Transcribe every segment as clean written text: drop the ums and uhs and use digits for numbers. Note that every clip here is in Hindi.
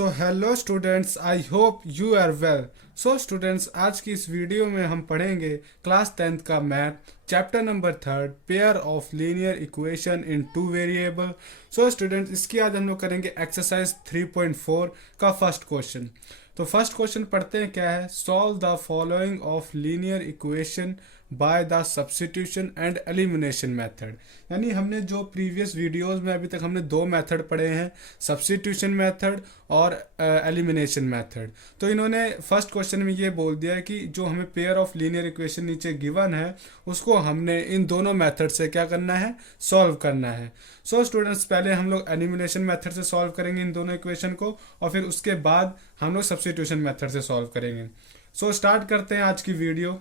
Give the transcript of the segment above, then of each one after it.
So hello students, I hope you are well. So students, आज की इस वीडियो में हम पढ़ेंगे क्लास 10th का math chapter number 3 pair of linear equation in two variable. So students, इसकी आज हम लोग करेंगे एक्सरसाइज 3.4 का फर्स्ट क्वेश्चन। तो फर्स्ट क्वेश्चन पढ़ते हैं, क्या है। Solve the following of linear equation by the substitution and elimination method. यानी हमने जो प्रीवियस वीडियोस में अभी तक हमने दो मेथड पढ़े हैं, सब्स्टिट्यूशन मेथड और एलिमिनेशन मेथड। तो इन्होंने फर्स्ट क्वेश्चन में ये बोल दिया है कि जो हमें पेयर ऑफ लीनियर इक्वेशन नीचे गिवन है उसको हमने इन दोनों मेथड से क्या करना है, सॉल्व करना है। सो स्टूडेंट्स, पहले हम लोग एलिमिनेशन मेथड से सॉल्व करेंगे इन दोनों इक्वेशन को, और फिर उसके बाद हम लोग सब्स्टिट्यूशन मेथड से सॉल्व करेंगे। सो स्टार्ट करते हैं आज की वीडियो।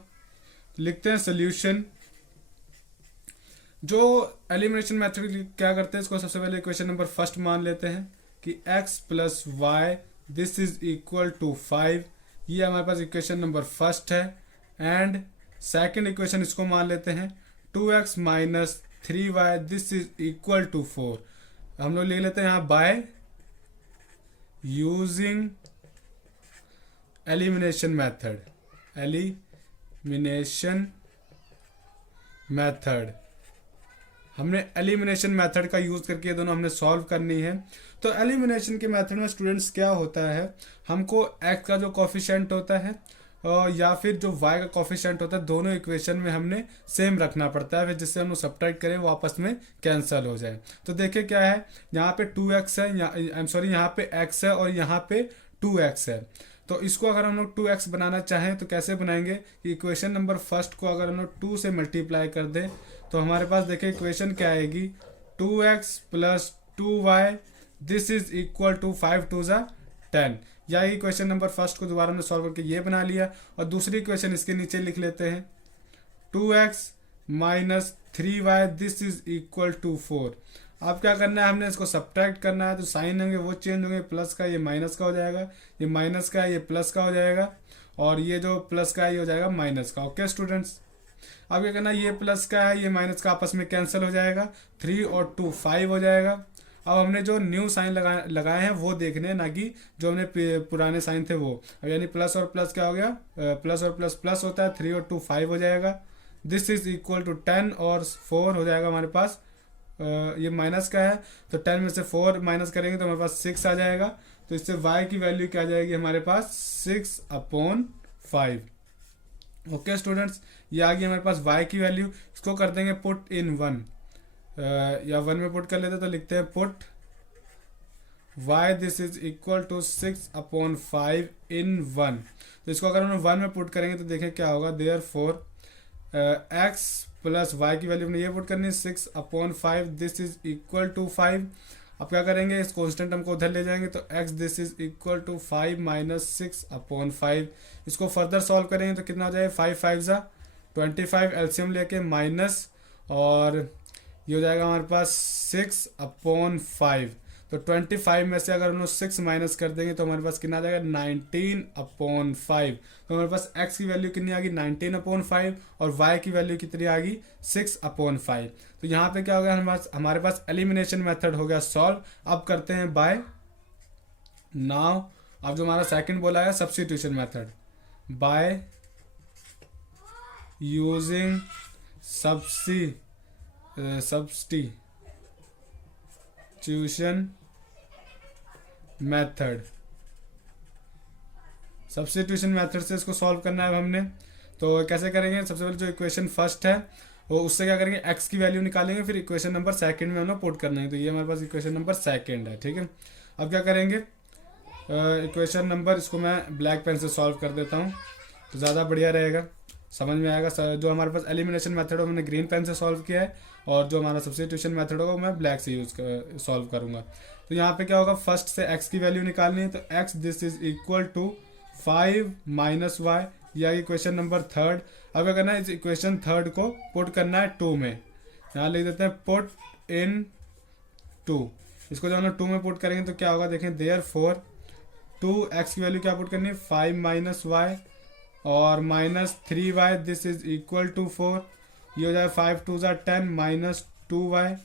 लिखते हैं सोल्यूशन। जो एलिमिनेशन मेथड क्या करते हैं, इसको सबसे पहले इक्वेशन नंबर फर्स्ट मान लेते हैं कि x plus y this is equal to 5। ये हमारे पास इक्वेशन नंबर फर्स्ट है। एंड सेकंड इक्वेशन इसको मान लेते हैं 2x minus 3y this is equal to 4। हम लोग ले लेते हैं यहाँ by using elimination method. Elimination method हमने एलिमिनेशन मेथड का यूज करके ये दोनों हमने सॉल्व करनी है। तो एलिमिनेशन के मेथड में स्टूडेंट्स क्या होता है, हमको x का जो कोफिशिएंट होता है या फिर जो y का कोफिशिएंट होता है, दोनों इक्वेशन में हमने सेम रखना पड़ता है, फिर जिससे हम लोग सब्ट्रैक्ट करें वो आपस में कैंसिल हो जाए। तो देखिए क्या है, यहाँ पे 2x है, यहाँ पे x है और यहाँ पे 2x है। तो इसको अगर हम लोग 2x बनाना चाहें तो कैसे बनाएंगे कि इक्वेशन नंबर फर्स्ट को अगर हम लोग 2 से मल्टीप्लाई कर दें तो हमारे पास देखिए इक्वेशन क्या आएगी, 2x plus 2y this is equal to 5 2 ज़ा 10। या इक्वेशन नंबर फर्स्ट को दोबारा हमने सॉल्व करके ये बना लिया, और दूसरी इक्वेशन इसके नीचे लिख लेते हैं 2x minus 3y this is equal to 4। अब क्या करना है, हमने इसको सब्ट्रैक्ट करना है, तो साइन होंगे वो चेंज होंगे, प्लस का ये माइनस का हो जाएगा, ये माइनस का ये प्लस का हो जाएगा, और ये जो प्लस का है ये हो जाएगा माइनस का। ओके स्टूडेंट्स, अब क्या करना है, ये प्लस का है ये माइनस का आपस में कैंसिल हो जाएगा, 3 और 2 5 हो जाएगा। अब हमने जो न्यू साइन लगाए हैं वो देखने हैं, ना कि जो हमने पुराने साइन थे वो। अब यानी प्लस और प्लस क्या हो गया, प्लस और प्लस प्लस होता है, 3 और 2 5 हो जाएगा। दिस इज इक्वल टू 10 और 4 हो जाएगा हमारे पास। ये माइनस का है तो 10 में से 4 माइनस करेंगे तो हमारे पास 6 आ जाएगा। तो इससे y की वैल्यू क्या आ जाएगी हमारे पास, 6/5। ओके स्टूडेंट्स, ये आ गई हमारे पास y की वैल्यू। इसको कर देंगे पुट इन 1, या 1 में पुट कर लेते तो लिखते हैं put y this is equal to 6/5 in 1। तो इसको अगर हम 1 में पुट करेंगे तो देखें क्या होगा, देयरफॉर x प्लस वाई की वैल्यू हमने ये पुट करनी है 6/5 दिस इज इक्वल टू 5। अब क्या करेंगे, इस कॉन्स्टेंट हमको उधर ले जाएंगे तो x this is equal to 5 minus 6/5। इसको फर्दर सॉल्व करेंगे तो कितना हो जाएगा, 5 5 ज़ा 25, एलसीएम लेके माइनस, और ये हो जाएगा हमारे पास 6/5। तो 25 में से अगर हम लोग 6 माइनस कर देंगे तो हमारे पास कितना आ जाएगा, 19/5। तो हमारे पास x की वैल्यू कितनी आ गई, 19/5, और y की वैल्यू कितनी आ गई, 6/5। तो यहाँ पे क्या हो गया, हमारे पास एलिमिनेशन मेथड हो गया सॉल्व। अब करते हैं बाय नाउ। अब जो हमारा सेकंड बोला है substitution method, by using substitution method. Substitution method से इसको सॉल्व करना है हमने। तो कैसे करेंगे, सबसे पहले जो इक्वेशन फर्स्ट है वो उससे क्या करेंगे, x की वैल्यू निकालेंगे, फिर इक्वेशन नंबर सेकंड में हम लोग पुट करना है। तो ये हमारे पास इक्वेशन नंबर सेकंड है, ठीक है। अब क्या करेंगे, इक्वेशन नंबर इसको मैं ब्लैक पेन से सॉल्व कर देता हूँ तो ज़्यादा बढ़िया रहेगा, समझ में आएगा। जो हमारे पास एलिमिनेशन मेथड है मैंने ग्रीन पेन से सॉल्व किया है, और जो हमारा सब्स्टिट्यूशन मेथड होगा वो मैं ब्लैक से सॉल्व करूँगा। तो यहाँ पे क्या होगा, फर्स्ट से x की वैल्यू निकालनी है, तो x this is equal to 5 minus y, या इक्वेशन नंबर थर्ड। अब क्या करना है, इस इक्वेशन थर्ड को पुट करना है 2 में। यहाँ लिख देते हैं पुट इन 2। इसको जब हम लोग 2 में पुट करेंगे तो क्या होगा, देखें देयरफॉर 2x की वैल्यू क्या पुट करनी है, 5 माइनस वाई और minus 3y this is equal to 4। ये हो जाएगा 5 2 ज़ा 10 minus 2y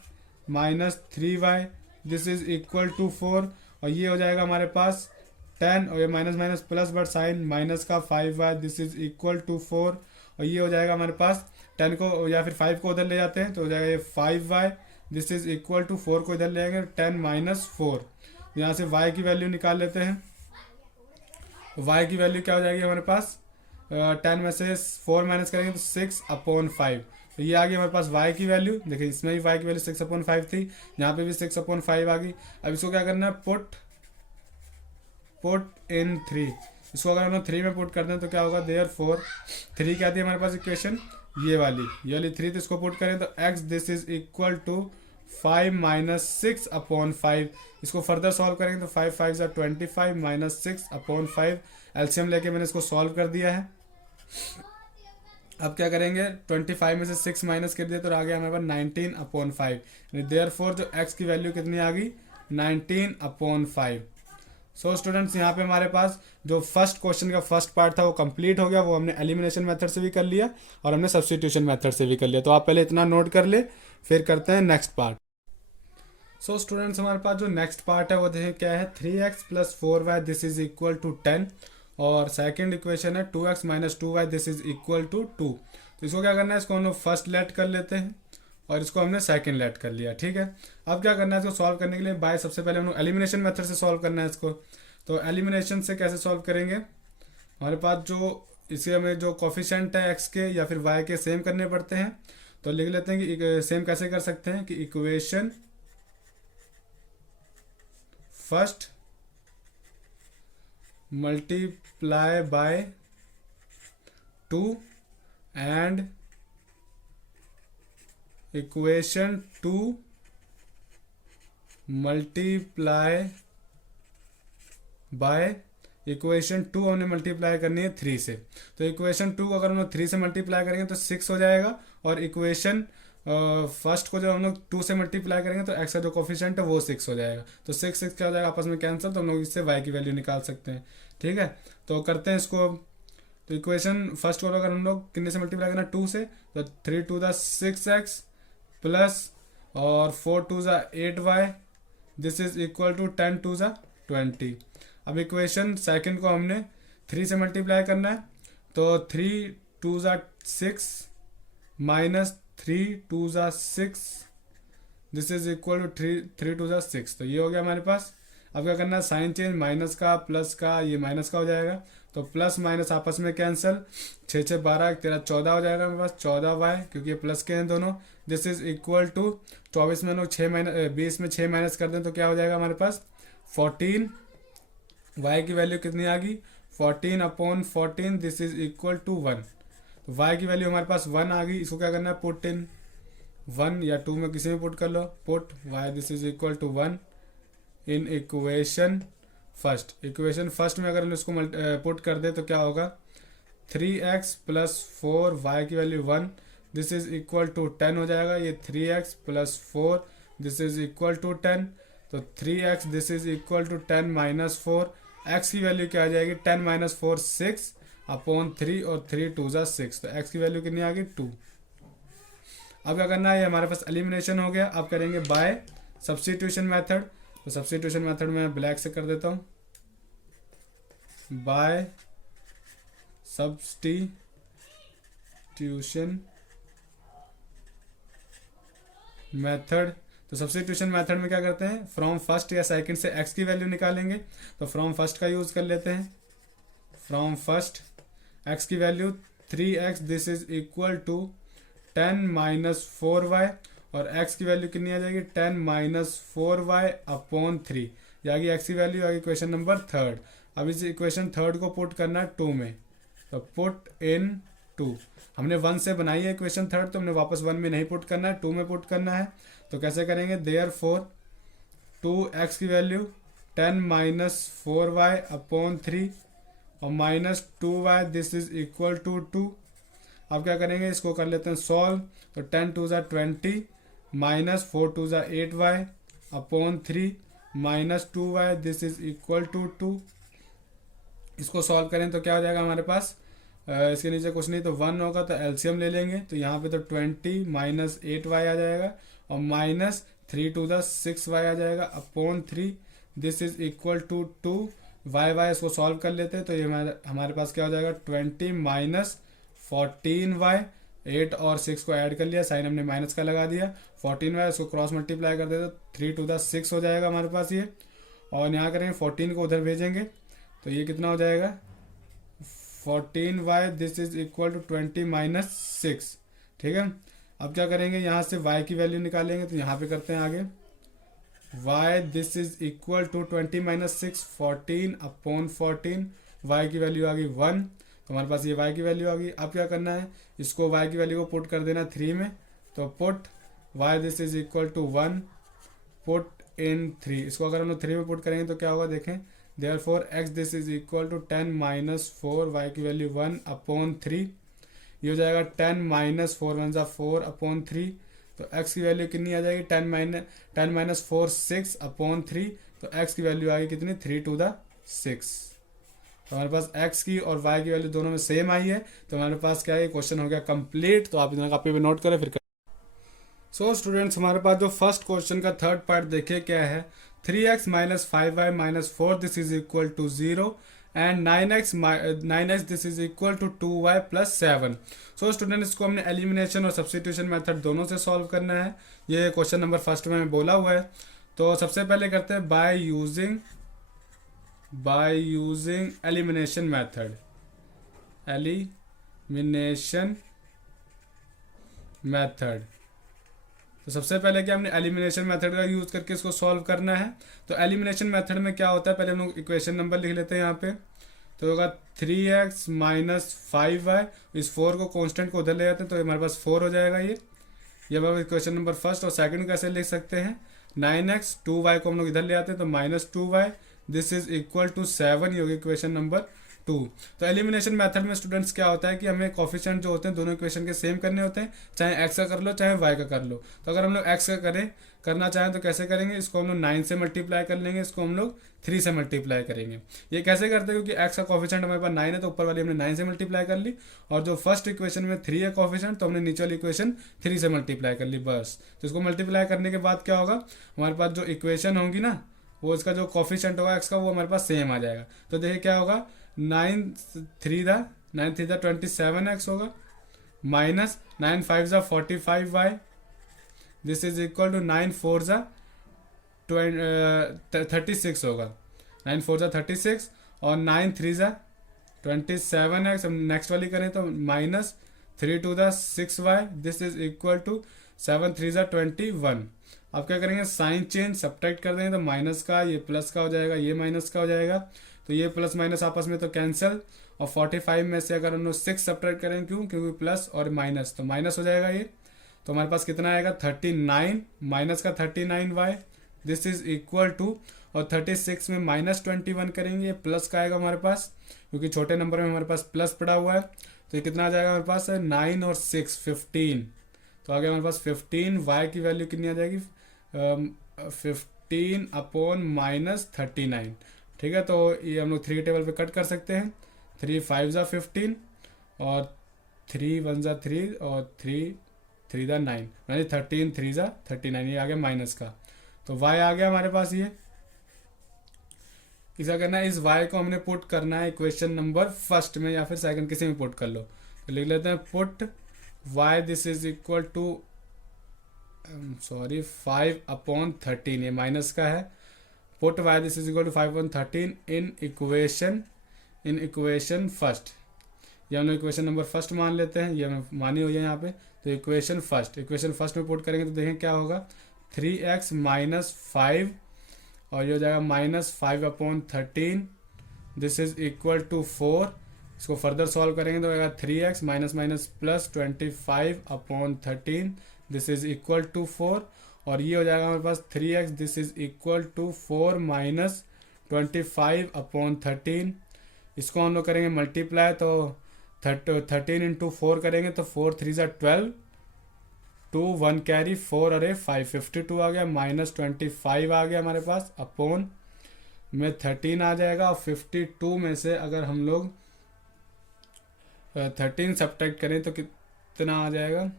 minus 3y this is equal to 4, और ये हो जाएगा हमारे पास 10 और ये minus minus plus but sign minus का 5y this is equal to 4 और ये हो जाएगा हमारे पास 10 को या फिर 5 को उधर ले जाते हैं तो हो जाएगा ये 5y this is equal to 4 को इधर ले आएंगे 10 माइनस 4। यहाँ से y की वैल्यू निकाल लेते हैं। y की वैल्यू क्या हो जाएगी हमारे पास 10 में से 4 माइनस करेंगे तो 6/5। तो ये आ गई हमारे पास y की वैल्यू। देखिए इसमें भी y की वैल्यू 6/5 थी, यहाँ पे भी 6/5 आ गई। अब इसको क्या करना है पुट इन 3। इसको अगर हम लोग 3 में पुट करते हैं तो क्या होगा देयरफॉर 3 क्या थी हमारे पास इक्वेशन ये वाली 3 तो इसको पुट करें तो x this is equal to 5 minus 6/5। इसको फर्दर सॉल्व करेंगे तो 5 5 ज़ा 25 माइनस 6/5 एलसीएम लेके मैंने इसको सॉल्व कर दिया है। अब क्या करेंगे 25 में से 6 माइनस कर दिया तो आ गया हमारे पास 19/5। देयरफॉर जो x की वैल्यू कितनी आ गई 19/5। सो स्टूडेंट्स यहाँ पे हमारे पास जो फर्स्ट क्वेश्चन का फर्स्ट पार्ट था वो कंप्लीट हो गया। वो हमने एलिमिनेशन मेथड से भी कर लिया और हमने सब्स्टिट्यूशन मेथड से भी कर लिया। तो आप पहले इतना नोट कर ले, फिर करते हैं नेक्स्ट पार्ट। सो स्टूडेंट्स हमारे पास जो नेक्स्ट पार्ट है वो देखें क्या है 3x + 4y this is equal to 10 और सेकंड इक्वेशन है 2x - 2y this is equal to 2। तो इसको क्या करना है इसको हम लोग फर्स्ट लेट कर लेते हैं और इसको हमने सेकंड लेट कर लिया। ठीक है, अब क्या करना है इसको सॉल्व करने के लिए बाय सबसे पहले हम लोग एलिमिनेशन मेथड से सॉल्व करना है इसको। तो एलिमिनेशन से कैसे सॉल्व करेंगे हमारे पास जो इसे हमें जो कोफिशिएंट है x के या फिर y के सेम करने पड़ते हैं। तो लिख लेते हैं कि सेम कैसे कर सकते हैं कि equation first multiply by 2 and equation 2 multiply by equation 2 हमने मल्टीप्लाई करनी है 3 से। तो इक्वेशन 2 को अगर हम लोग 3 से मल्टीप्लाई करेंगे तो 6 हो जाएगा और इक्वेशन फर्स्ट को जब हम लोग 2 से मल्टीप्लाई करेंगे तो x का जो कोफिशिएंट है वो 6 हो जाएगा। तो 6 6 क्या हो जाएगा आपस में कैंसिल, तो हम लोग इससे y की वैल्यू निकाल सकते हैं। ठीक है, तो करते हैं इसको। तो इक्वेशन फर्स्ट को अगर हम लोग कितने से मल्टीप्लाई करना 2 से तो 3 2 ज़ा 6x प्लस और 4 2 ज़ा 8y this is equal to 10 2 ज़ा 20। अब इक्वेशन सेकंड को हमने 3 से मल्टीप्लाई करना है तो 3 2 ज़ा 6 माइनस 3 2 ज़ा 6 दिस इज इक्वल टू 3 2 ज़ा 6। तो ये हो गया हमारे पास। अब क्या करना है साइन चेंज, माइनस का प्लस का ये माइनस का हो जाएगा तो प्लस माइनस आपस में कैंसिल, 6 6 12 13 14 हो जाएगा हमारे पास 14y क्योंकि ये प्लस के हैं दोनों। दिस इज इक्वल टू 24 में लोग 6 माइनस 20 में 6 माइनस कर दें तो क्या हो जाएगा हमारे पास 14। y की वैल्यू कितनी आ गई 14/14 दिस इज इक्वल टू 1। तो y की वैल्यू हमारे पास 1 आ गई। इसको क्या करना है पुट इन 1 या 2 में किसी में पुट कर लो, put y this is equal to 1 in equation first. Equation first में अगर हम इसको पुट कर दे तो क्या होगा 3x + 4y की value 1 this is equal to 10 हो जाएगा। ये 3x + 4 this is equal to 10। तो 3x this is equal to 10 minus 4। x की वैल्यू क्या आ जाएगी 10 माइनस 4 6/3 और 3 2 ज़ा 6। तो x की वैल्यू कितनी आ गई 2। अब क्या करना है ये हमारे पास एलिमिनेशन हो गया। अब करेंगे बाय सब्स्टिट्यूशन मेथड। तो सब्स्टिट्यूशन मेथड में ब्लैक से कर देता हूँ बाय सब्स्टिट्यूशन मेथड। तो सब्स्टिट्यूशन मेथड में क्या करते हैं फ्रॉम फर्स्ट या सेकंड से x की वैल्यू निकालेंगे। तो फ्रॉम फर्स्ट का यूज कर लेते हैं। फ्रॉम फर्स्ट x की वैल्यू 3x this is equal to 10 minus 4y और x की वैल्यू कितनी आ जाएगी 10 माइनस 4y/3। ये आ गई x की वैल्यू, आ गई इक्वेशन नंबर थर्ड। अब इस इक्वेशन थर्ड को पुट करना है 2 में। तो पुट इन 2 हमने 1 से बनाई है इक्वेशन थर्ड तो हमने वापस 1 में नहीं पुट करना है 2 में पुट करना है। तो कैसे करेंगे देयरफॉर 2x की वैल्यू 10 माइनस 4y/3 और minus 2y this is equal to 2। अब क्या करेंगे इसको कर लेते हैं सॉल्व। तो 10 2 ज़ा 20 माइनस 4 2 ज़ा 8y/3 minus 2y this is equal to 2। इसको सॉल्व करें तो क्या हो जाएगा हमारे पास इसके नीचे कुछ नहीं तो 1 होगा तो एलसीएम ले लेंगे। तो यहाँ पे तो 20 माइनस 8y आ जाएगा और माइनस 3 2 ज़ा 6y आ जाएगा/3 this is equal to 2। Y y इसको सॉल्व कर लेते हैं तो ये हमारे पास क्या हो जाएगा 20 माइनस 14y, 8 और 6 को ऐड कर लिया, साइन हमने माइनस का लगा दिया, 14y उसको क्रॉस मल्टीप्लाई कर देते तो 3 to the 6 हो जाएगा हमारे पास ये। और यहाँ करेंगे 14 को उधर भेजेंगे तो ये कितना हो जाएगा 14y, this is equal to 20 minus 6। ठीक है, अब क्या करेंगे यहाँ से y की वैल्यू निकालेंगे तो यहाँ पे करते हैं आगे y, this is equal to 20 minus 6, 14 upon 14, y की वैल्यू आ गई 1, तो हमारे पास ये y की वैल्यू आ गई। अब क्या करना है, इसको y की वैल्यू को पुट कर देना 3 में, तो put y, this is equal to 1, put in 3, इसको अगर हम लोग 3 में पुट करेंगे तो क्या होगा देखें, therefore x, this is equal to 10 minus 4, y की वैल्यू 1 अपॉन 3, ये हो जाएगा 10 माइनस 4 वन ज़ा 4 अपॉन 3, तो x की वैल्यू कितनी आ जाएगी 10 माइनस 4 6 अपॉन 3, तो x की वैल्यू आ गई कितनी 3 to the 6। तो हमारे पास x की और y की वैल्यू दोनों में सेम आई है, तो हमारे पास क्या है, क्वेश्चन हो गया कंप्लीट। तो आप इतना कॉपी पे नोट करें फिर। सो स्टूडेंट्स, हमारे पास जो फर्स्ट क्वेश्चन का थर्ड पार्ट देखिए क्या है, 3x minus 5y minus 4 this is equal to 0 and 9x this is equal to 2y plus 7। So student, इसको हमने एलिमिनेशन और सब्स्टिट्यूशन मेथड दोनों से सॉल्व करना है। ये क्वेश्चन नंबर फर्स्ट में बोला हुआ है। तो सबसे पहले करते हैं बाय यूजिंग एलिमिनेशन मेथड। तो सबसे पहले क्या हमने एलिमिनेशन मेथड का यूज करके इसको सॉल्व करना है। तो एलिमिनेशन मेथड में क्या होता है, पहले हम लोग इक्वेशन नंबर लिख लेते हैं यहाँ पे। तो होगा 3x माइनस 5y, इस 4 को कांस्टेंट को उधर ले जाते हैं तो हमारे पास 4 हो जाएगा ये हमारा इक्वेशन नंबर फर्स्ट। और सेकंड कैसे लिख सकते हैं, 9x 2y को हम लोग इधर ले आते हैं तो minus 2y, this is equal to 7, ये होगी इक्वेशन नंबर 2। तो एलिमिनेशन मेथड में स्टूडेंट्स क्या होता है कि हमें कोफिशिएंट जो होते हैं दोनों इक्वेशन के सेम करने होते हैं, चाहे x का कर लो चाहे y का कर लो। तो अगर हम लोग x का करना चाहें तो कैसे करेंगे, इसको हम लोग 9 से मल्टीप्लाई कर लेंगे, इसको हम लोग 3 से मल्टीप्लाई करेंगे। ये कैसे करते हैं, क्योंकि x का कोफिशिएंट हमारे पास 9 है तो ऊपर वाली हमने 9 से मल्टीप्लाई कर ली, और जो फर्स्ट इक्वेशन में 3 है कोफिशिएंट तो हमने नीचे वाली इक्वेशन 3 से मल्टीप्लाई कर ली बस। तो इसको मल्टीप्लाई करने के बाद क्या होगा, हमारे पास जो इक्वेशन होंगी ना, वो इसका जो कोफिशिएंट होगा x का वो हमारे पास सेम आ जाएगा। तो देखिए क्या होगा, 9 3 27x होगा, minus 9 5 45y, this is equal to 9 4 36 होगा, 9 4 36 और 9 3 27x। हम नेक्स्ट वाली करें तो minus 3 to the 6y, this is equal to 7 3 21। अब क्या करेंगे, साइन चेंज सब्ट्रैक्ट कर देंगे तो माइनस का ये प्लस का हो जाएगा, ये माइनस का हो जाएगा, तो ये प्लस माइनस आपस में तो कैंसिल। और 45 में से अगर हम लोग 6 सब्ट्रैक्ट करें, क्योंकि प्लस और माइनस तो माइनस हो जाएगा ये। तो हमारे पास कितना आएगा 39 माइनस का 39y, this is equal to, और 36 में माइनस 21 करेंगे, प्लस का आएगा हमारे पास, क्योंकि छोटे नंबर में हमारे पास प्लस पड़ा हुआ है। तो ये कितना आ जाएगा हमारे पास 9 और 6 15, तो आगे हमारे पास 15, y की वैल्यू कितनी आ जाएगी 15 अपॉन माइनस 39। ठीक है, तो ये हम लोग 3 टेबल पे कट कर सकते हैं, 3 5 15 और 3 1 3 और 3 3 9, यानी 13 3 39, ये आ गया माइनस का। तो y आ गया हमारे पास ये। क्या करना है, इस y को हमने पुट करना है इक्वेशन नंबर फर्स्ट में या फिर सेकंड, किसी में पुट कर लो। तो लिख लेते हैं put y, this is equal to 5 upon 13, ये माइनस का है, put y this is equal to 5 upon 13 in equation first. ये हम लोग इक्वेशन नंबर फर्स्ट मान लेते हैं, ये हमें मानी हुई है यहाँ पे। तो इक्वेशन फर्स्ट में पुट करेंगे तो देखें क्या होगा, 3x माइनस 5 और ये हो जाएगा minus 5 upon 13, this is equal to 4। इसको फर्दर सॉल्व करेंगे तो होगा 3x minus minus plus 25 upon 13, this is equal to 4। और ये हो जाएगा हमारे पास 3x, this is equal to 4 minus 25 upon 13। इसको हम लोग करेंगे मल्टीप्लाई, तो 13 इंटू 4 करेंगे तो 4 3 12, 2 1 कैरी 4 अरे 5 52 आ गया, माइनस 25 आ गया हमारे पास, अपॉन में 13 आ जाएगा। और 52 में से अगर हम लोग 13 सब्ट्रैक्ट करें तो कितना आ जाएगा,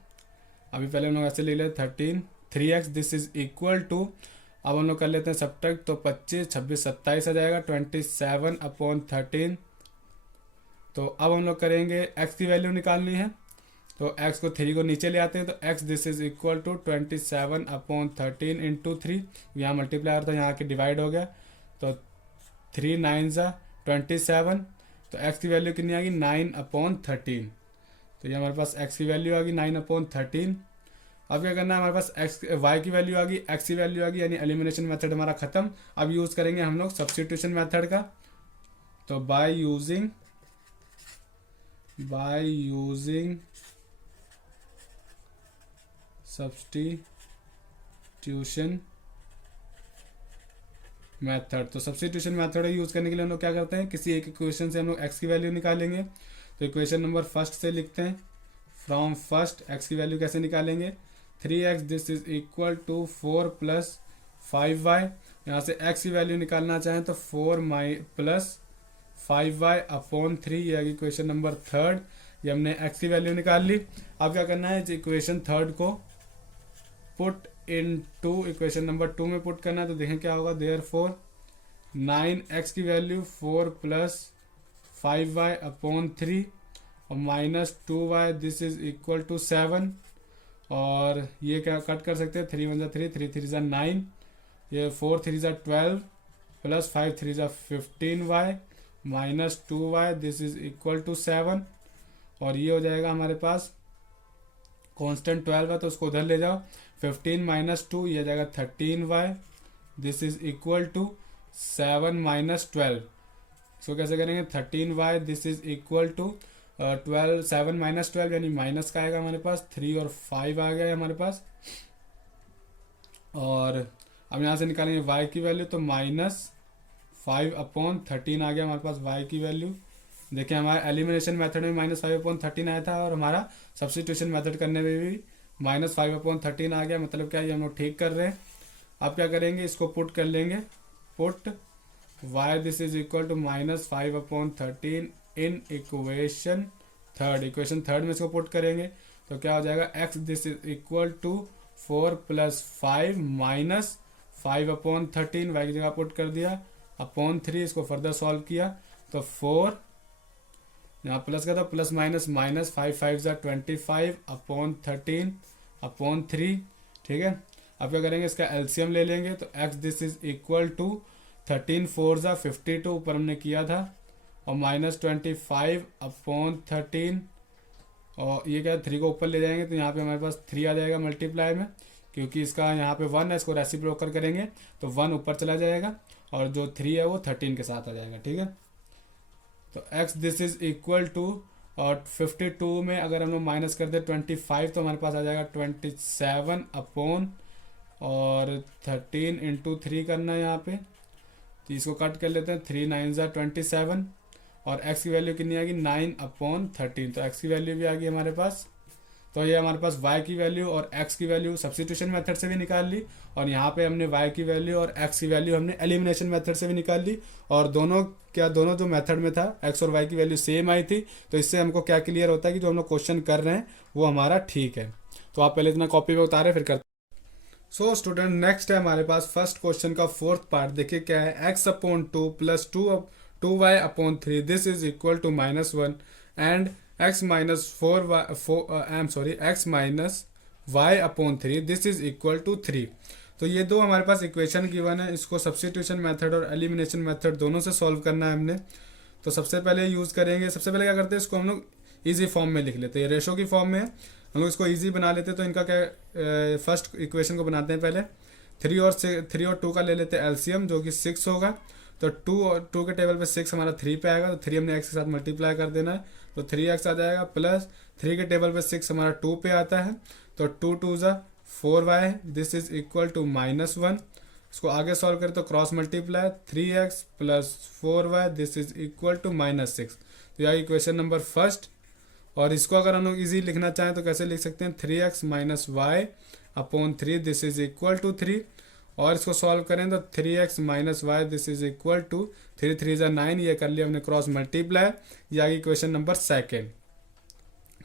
अभी पहले हम लोग ऐसे ले लें 13 3x, this is equal to अब हम लोग कर लेते हैं सब्ट्रैक्ट, तो 25 26 27 आ जाएगा 27/13। तो अब हम लोग करेंगे x की वैल्यू निकालनी है, तो x को 3 को नीचे ले आते हैं, तो x this is equal to 27/13 into 3। यहाँ मल्टीप्लाई होता है, यहाँ के डिवाइड हो गया, तो 3 9 ज़ा 27। तो x की वैल्यू कितनी आ गई 9/13। तो ये हमारे पास x की वैल्यू आ गई 9/13। अब क्या करना है, हमारे पास y की वैल्यू आ गई, x की वैल्यू आ गई, यानी एलिमिनेशन मेथड हमारा खत्म। अब यूज़ करेंगे हम लोग सब्स्टिट्यूशन मेथड का। तो बाय यूजिंग सब्स्टिट्यूशन मेथड। तो सब्स्टिट्यूशन मेथड यूज़ करने के लिए हम लोग क्या करते हैं, किसी एक इक्वेशन से हम लोग x की वैल्यू निकालेंगे। तो इक्वेशन नंबर फर्स्ट से लिखते हैं, फ्रॉम फर्स्ट x की वैल्यू कैसे निकालेंगे, 3x this is equal to 4 + 5y। यहाँ से x की वैल्यू निकालना चाहें तो 4 + 5y/3, ये आगे इक्वेशन नंबर थर्ड। ये हमने x की वैल्यू निकाल ली। अब क्या करना है, इक्वेशन थर्ड को पुट इनटू इक्वेशन नंबर 2 में पुट करना है। तो देखें क्या होगा, देयरफॉर 9x की वैल्यू 4 + 5y/3 और -2y this is equal to 7। और ये क्या कट कर सकते हैं, 3 1 ज़ा 3, 3 3 ज़ा 9, ये 4 3 ज़ा 12 + 5 3 ज़ा 15y -2y this is equal to 7। और ये हो जाएगा हमारे पास कांस्टेंट 12 है, तो उसको उधर ले जाओ, 15 - 2 ये हो जाएगा 13y this is equal to 7 - 12। इसको कैसे करेंगे, 13y this is equal to 12 7 - 12 यानी माइनस का आएगा हमारे पास, 3 और 5 आ गया है हमारे पास। और अब यहाँ से निकालेंगे y की वैल्यू, तो -5/13 आ गया हमारे पास y की वैल्यू। देखिए हमारे एलिमिनेशन मेथड में -5/13 आया था, और हमारा सब्स्टिट्यूशन मेथड करने में भी -5/13 आ गया। मतलब क्या, ये हम लोग ठीक कर रहे हैं। अब क्या करेंगे, इसको पुट कर लेंगे, put y this is equal to -5/13 in equation third. Equation third में इसको पुट करेंगे, तो क्या हो जाएगा, x this is equal to 4 + 5 -5/13, y की जगह पुट कर दिया अपॉन 3। इसको फर्दर सॉल्व किया तो 4 यहाँ प्लस का था, प्लस माइनस माइनस, 5 5 ज़ा 25/13/3। ठीक है। अब क्या करेंगे, इसका एलसीएम ले लेंगे, तो x this is equal to 13 4 ज़ा 52 ऊपर हमने किया था, और -25/13। और ये क्या, 3 को ऊपर ले जाएंगे तो यहाँ पे हमारे पास 3 आ जाएगा मल्टीप्लाई में, क्योंकि इसका यहाँ पे 1 है, इसको रेसिप्रोकल करेंगे तो 1 ऊपर चला जाएगा, और जो 3 है वो 13 के साथ आ जाएगा। ठीक है। तो x this is equal to, और 52 में अगर हम लोग माइनस कर दे 25, तो हमारे पास आ जाएगा 27 अपॉन और 13 इंटू 3 करना है यहाँ पे, तो इसको कट कर लेते हैं, 3 9 ज़ा 27, और x की वैल्यू कितनी आ गई 9/13। तो x की वैल्यू भी आ गई हमारे पास। तो ये हमारे पास y की वैल्यू और x की वैल्यू सब्स्टिट्यूशन मेथड से भी निकाल ली, और यहाँ पे हमने y की वैल्यू और x की वैल्यू हमने एलिमिनेशन मेथड से भी निकाल ली। और दोनों जो मेथड में था x और y की वैल्यू सेम आई थी। तो इससे हमको क्या क्लियर होता है कि जो हम लोग क्वेश्चन कर रहे हैं वो हमारा ठीक है। तो आप पहले इतना कॉपी पे उतारे फिर करते। सो स्टूडेंट, नेक्स्ट है हमारे पास फर्स्ट क्वेश्चन का फोर्थ पार्ट। देखिए क्या है, x/2 + 2y/3 this is equal to -1 and x - y/3 this is equal to 3। तो ये दो हमारे पास इक्वेशन गिवन है, इसको सब्स्टिट्यूशन मेथड और एलिमिनेशन मेथड दोनों से सॉल्व करना है हमने। तो सबसे पहले यूज़ करेंगे, सबसे पहले क्या करते हैं, इसको हम लोग ईजी फॉर्म में लिख लेते हैं, रेशो की फॉर्म में है, हम लोग इसको ईजी बना लेते हैं। तो इनका क्या, फर्स्ट इक्वेशन को बनाते हैं पहले, 3 और 2 का ले लेते हैं एलसीएम, जो कि 6 होगा। तो 2 के टेबल पे 6 हमारा 3 पे आएगा, तो 3 हमने x के साथ मल्टीप्लाई कर देना है, तो 3x आ जाएगा, प्लस 3 के टेबल पे 6 हमारा 2 पे आता है, तो 2 2 ज़ा 4y this is equal to -1। इसको आगे सॉल्व करें तो cross multiply, 3x + 4y this is equal to -6। तो यह इक्वेशन नंबर फर्स्ट। और इसको अगर हम लोग ईजी लिखना चाहें तो कैसे लिख सकते हैं, 3x - y/3 this is equal to 3। और इसको सॉल्व करें तो 3x - y this is equal to 3 3 ज़ा 9, ये कर लिया हमने क्रॉस मल्टीप्लाई। ये आ गई इक्वेशन नंबर सेकेंड।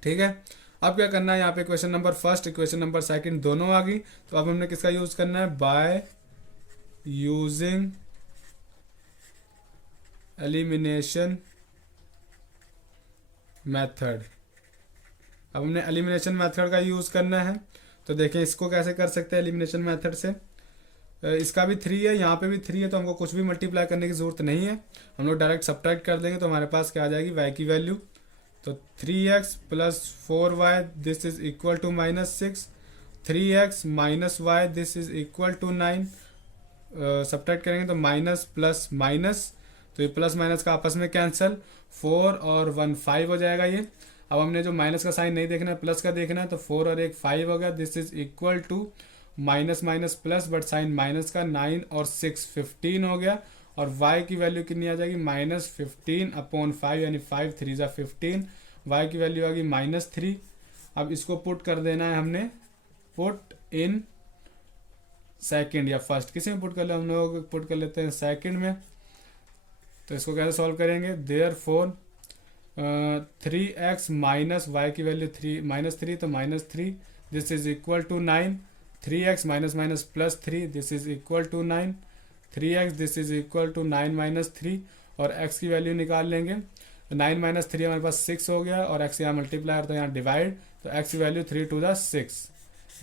ठीक है। अब क्या करना है, यहाँ पे equation number first, equation number second दोनों आ गई। तो अब हमने किसका यूज़ करना है, बाय यूजिंग एलिमिनेशन मेथड। अब हमने एलिमिनेशन मेथड का यूज़ करना है, तो देखें इसको कैसे कर सकते हैं एलिमिनेशन मेथड से। इसका भी 3 है, यहाँ पे भी 3 है, तो हमको कुछ भी मल्टीप्लाई करने की ज़रूरत नहीं है, हम लोग डायरेक्ट सब्ट्रैक्ट कर देंगे तो हमारे पास क्या आ जाएगी, y की वैल्यू। तो 3x plus 4y this is equal to -6, 3x minus y this is equal to 9। Subtract करेंगे तो माइनस प्लस माइनस, तो ये प्लस माइनस का आपस में कैंसिल, 4 और 1 5 हो जाएगा ये। अब हमने जो माइनस का साइन नहीं देखना है, प्लस का देखना है, तो 4 और 1 5 हो गया। This is equal to minus minus plus, but sign minus का, 9 और 6 15 हो गया। और y की वैल्यू कितनी आ जाएगी, -15/5, यानी 5 3 ज़ा 15। y की वैल्यू आ गई -3। अब इसको पुट कर देना है हमने, पुट इन सेकंड या फर्स्ट, किसी में पुट कर ले, हम लोग पुट कर लेते हैं सेकंड में। तो इसको कैसे सॉल्व करेंगे, देयरफॉर 3x माइनस वाई की वैल्यू -3, तो -3 this is equal to 9, 3x minus minus plus 3 this is equal to 9, 3x this is equal to 9 minus 3, और x की वैल्यू निकाल लेंगे। 9 माइनस 3 हमारे पास 6 हो गया, और x यहाँ मल्टीप्लाई तो यहाँ डिवाइड, तो x की वैल्यू 3 2 ज़ा 6,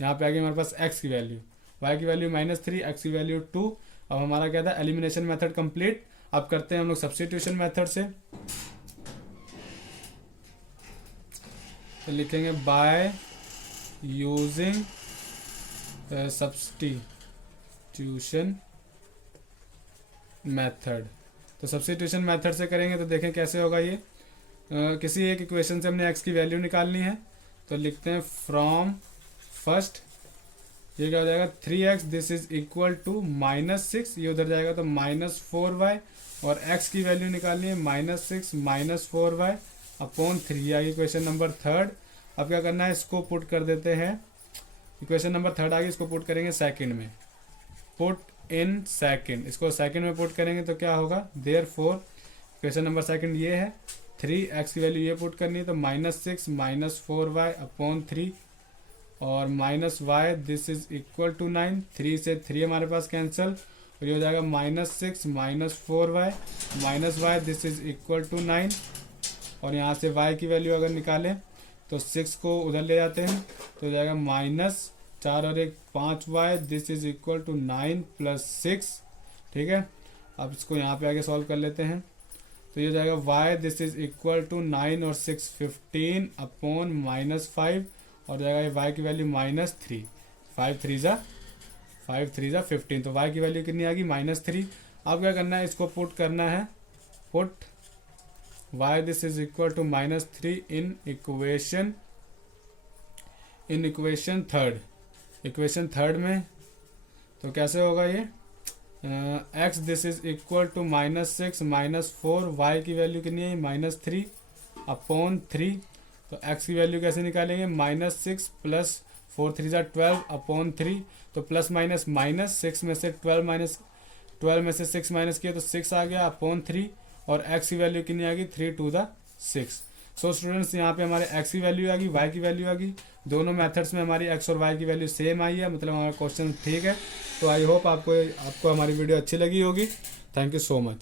यहाँ पे आ गई हमारे पास x की वैल्यू, y की वैल्यू -3, x की वैल्यू 2। अब हमारा क्या था, एलिमिनेशन मेथड कंप्लीट। अब करते हैं हम लोग सब्स्टिट्यूशन मेथड से, तो लिखेंगे बाय यूजिंग सब्स्टिट्यूशन मेथड। तो सब्स्टिट्यूशन मेथड से करेंगे तो देखें कैसे होगा ये। किसी एक इक्वेशन से हमने x की वैल्यू निकालनी है, तो लिखते हैं फ्रॉम फर्स्ट, ये क्या हो जाएगा, 3x this is equal to -6, ये उधर जाएगा तो -4y, और x की वैल्यू निकालनी है -6 -4y अपॉन 3, ये आगे क्वेश्चन नंबर थर्ड। अब क्या करना है, इसको पुट कर देते हैं, इक्वेशन नंबर थर्ड आगे, इसको पुट करेंगे सेकंड में, पुट इन सेकंड, इसको सेकंड में पुट करेंगे तो क्या होगा, देयरफॉर इक्वेशन नंबर सेकंड ये है, 3x की वैल्यू ये पुट करनी है, तो -6 -4y अपॉन 3, और -y this is equal to 9, 3 से 3 हमारे पास कैंसिल, और ये हो जाएगा -6 -4y -y this is equal to 9, और यहाँ से y की वैल्यू अगर निकालें तो 6 को उधर ले जाते हैं, तो हो जाएगा -4 और 1 5y this is equal to 9 + 6, ठीक है। अब इसको यहाँ पे आगे सॉल्व कर लेते हैं, तो ये हो जाएगा y this is equal to 9 और 6 15 अपॉन -5, और जाएगा y की वैल्यू -3, 5 3 ज़ा 15, तो y की वैल्यू कितनी आ गई, -3। अब क्या करना है, इसको पुट करना है, put y this is equal to -3 in equation third, equation third में, तो कैसे होगा ये, x this is equal to -6 -4, y की वैल्यू कितनी है, -3 अपॉन 3, तो x की वैल्यू कैसे निकालेंगे, -6 प्लस 4 3 ज़ा 12 अपॉन 3, तो प्लस माइनस माइनस, 6 में से 12 में से 6 माइनस किया तो 6 आ गया अपॉन 3, और x की वैल्यू कितनी आ गई, 3 2 ज़ा 6। सो स्टूडेंट्स यहाँ पे हमारे x की वैल्यू आ गई, y की वैल्यू आ गई, दोनों मेथड्स में हमारी x और y की वैल्यू सेम आई है, मतलब हमारा क्वेश्चन ठीक है। तो आई होप आपको हमारी वीडियो अच्छी लगी होगी। Thank you so much.